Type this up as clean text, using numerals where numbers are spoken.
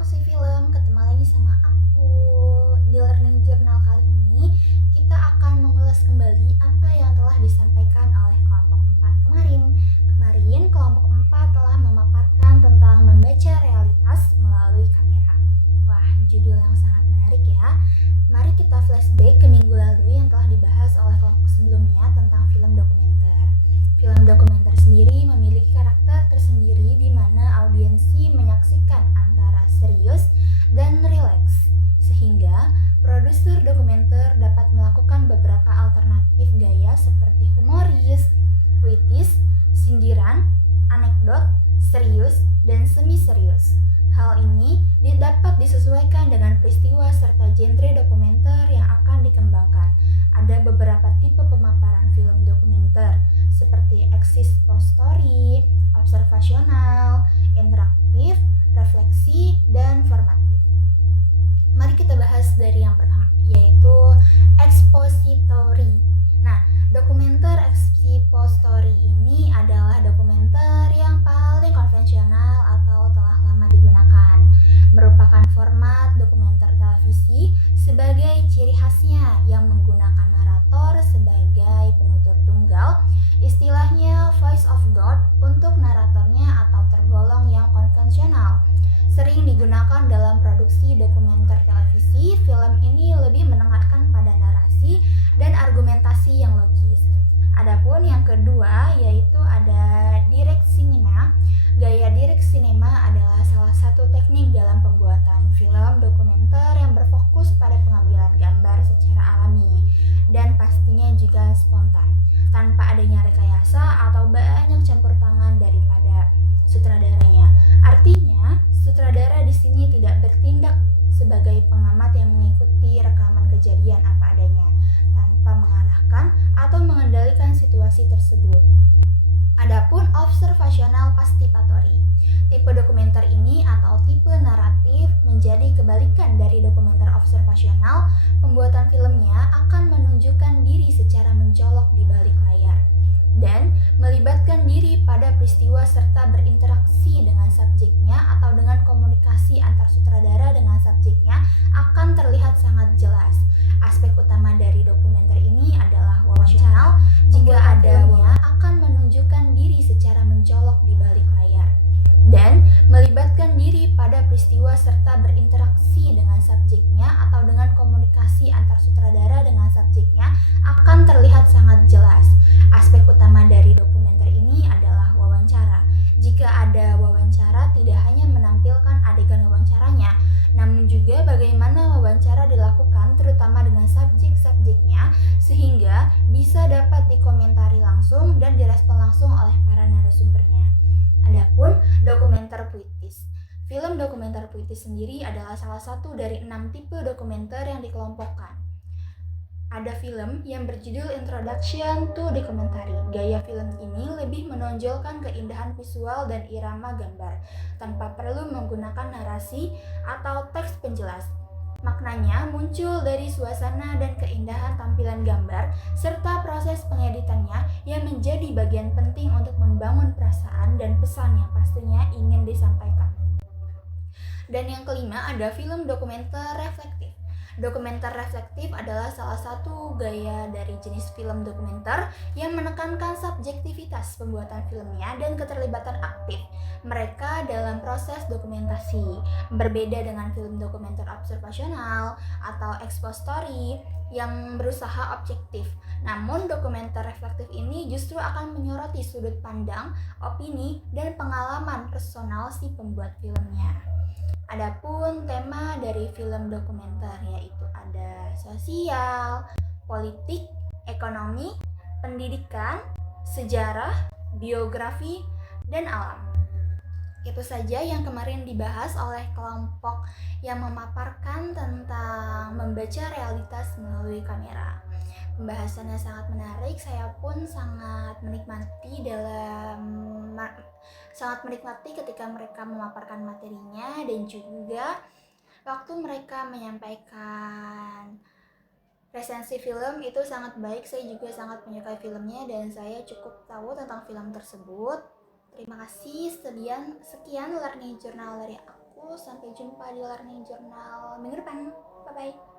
Kasih Film, ketemu lagi sama aku. Di Learning Journal kali ini, kita akan mengulas kembali apa yang telah disampaikan oleh kelompok 4 kemarin. Kemarin, kelompok 4 telah memaparkan tentang membaca realitas melalui kamera. Wah, judul yang sangat menarik ya. Mari kita flashback ke minggu lalu yang telah dibahas oleh kelompok sebelumnya tentang film dokumenter. Film dokumenter sendiri memiliki karakter tersendiri di mana audiensi menyaksikan antara serius dan rileks, sehingga produser dokumenter dapat melakukan beberapa alternatif gaya seperti humoris, puitis, sindiran, anekdot, serius, dan semi-serius. Hal ini dapat disesuaikan dengan peristiwa serta genre dokumenter yang akan dikembangkan. Ada beberapa tipe pemaparan film dokumenter seperti expository, observasional, interaktif, refleksi, dan formatif. Mari kita bahas dari yang pertama, yaitu expository. Nah, dokumenter expository ini adalah dokumenter yang paling konvensional atau telah lama digunakan. Merupakan format dokumenter televisi sebagai ciri khasnya yang menggunakan narator sebagai penutur tunggal, istilahnya voice of God untuk naratornya atau tergolong yang konvensional. Sering digunakan dalam produksi dokumenter televisi, film ini lebih menekankan pada narasi dan argumentasi yang logis. Adapun yang kedua yaitu ada direct cinema. Gaya direct cinema adalah salah satu teknik dalam pembuatan film dokumenter yang berfokus pada pengambilan gambar secara alami dan pastinya juga spontan, tanpa adanya rekayasa atau banyak campur tangan daripada sutradaranya. Artinya, sutradara di sini tidak bertindak sebagai pengamat yang mengikuti rekaman kejadian apa adanya, tanpa mengarahkan atau mengendalikan situasi tersebut. Adapun observasional participatory, tipe dokumenter ini atau tipe naratif menjadi kebalikan dari dokumenter observasional. Pembuatan filmnya akan menunjukkan diri secara mencolok di balik layar dan melibatkan diri pada peristiwa serta berinteraksi dengan subjeknya atau dengan komunikasi antar sutradara dengan subjeknya akan terlihat sangat jelas. Aspek utama dari dokumenter ini adalah wawancara. Jika adanya akan menunjukkan diri secara mencolok di balik layar dan melibatkan diri pada peristiwa serta berinteraksi dengan subjeknya atau dengan komunikasi antar sutradara dengan subjeknya akan terlihat sangat jelas. Aspek utama dari dokumenter ini adalah wawancara. Jika ada wawancara, tidak hanya menampilkan adegan wawancaranya, namun juga bagaimana wawancara dilakukan terutama dengan subjek-subjeknya sehingga bisa dapat dikomentari langsung dan direspon langsung oleh para narasumbernya. Adapun dokumenter puitis. Film dokumenter puitis sendiri adalah salah satu dari 6 tipe dokumenter yang dikelompokkan. Ada film yang berjudul Introduction to Documentary. Gaya film ini lebih menonjolkan keindahan visual dan irama gambar, tanpa perlu menggunakan narasi atau teks penjelas. Maknanya muncul dari suasana dan keindahan tampilan gambar, serta proses pengeditannya yang menjadi bagian penting untuk membangun perasaan dan pesan yang pastinya ingin disampaikan. Dan yang kelima ada film dokumenter reflektif. Dokumenter reflektif adalah salah satu gaya dari jenis film dokumenter yang menekankan subjektivitas pembuatan filmnya dan keterlibatan aktif mereka dalam proses dokumentasi. Berbeda dengan film dokumenter observasional atau expository yang berusaha objektif. Namun dokumenter reflektif ini justru akan menyoroti sudut pandang, opini, dan pengalaman personal si pembuat filmnya. Adapun tema dari film dokumenter yaitu ada sosial, politik, ekonomi, pendidikan, sejarah, biografi, dan alam. Itu saja yang kemarin dibahas oleh kelompok yang memaparkan tentang membaca realitas melalui kamera. Pembahasannya sangat menarik, saya pun sangat menikmati ketika mereka memaparkan materinya dan juga waktu mereka menyampaikan resensi film itu sangat baik. Saya juga sangat menyukai filmnya dan saya cukup tahu tentang film tersebut. Terima kasih, sekian learning journal dari aku. Sampai jumpa di Learning Journal minggu depan. Bye-bye.